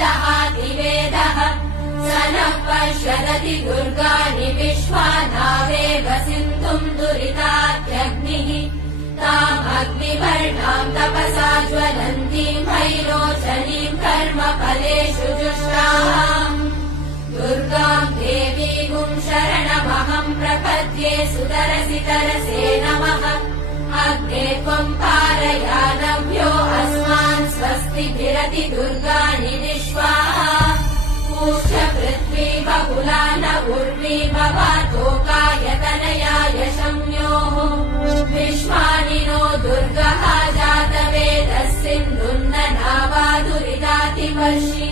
दहातिवेदः स नः पश्यदति दुर्गाणि विश्वानावेव सिन्धुम् दुरितात्यग्निः तामग्निवर्णाम् तपसा ज्वलन्तीम् भैरोचनीम् कर्मफलेषु जुष्टाम् दुर्गाम् देवीगुम् शरणमहम् प्रपद्ये सुतरसि तरसे नमः अग्ने त्वम् पारयानव्यो अस्मान् स्वस्तिभिरति दुर्गाणि विश्वाः पूष्य पृथ्वी बहुला न उर्वी भवातोकायतनयाय शम्योः विश्वानि नो दुर्गः जातवेदः सिन्धुन्न नावा दुरितातिवर्षि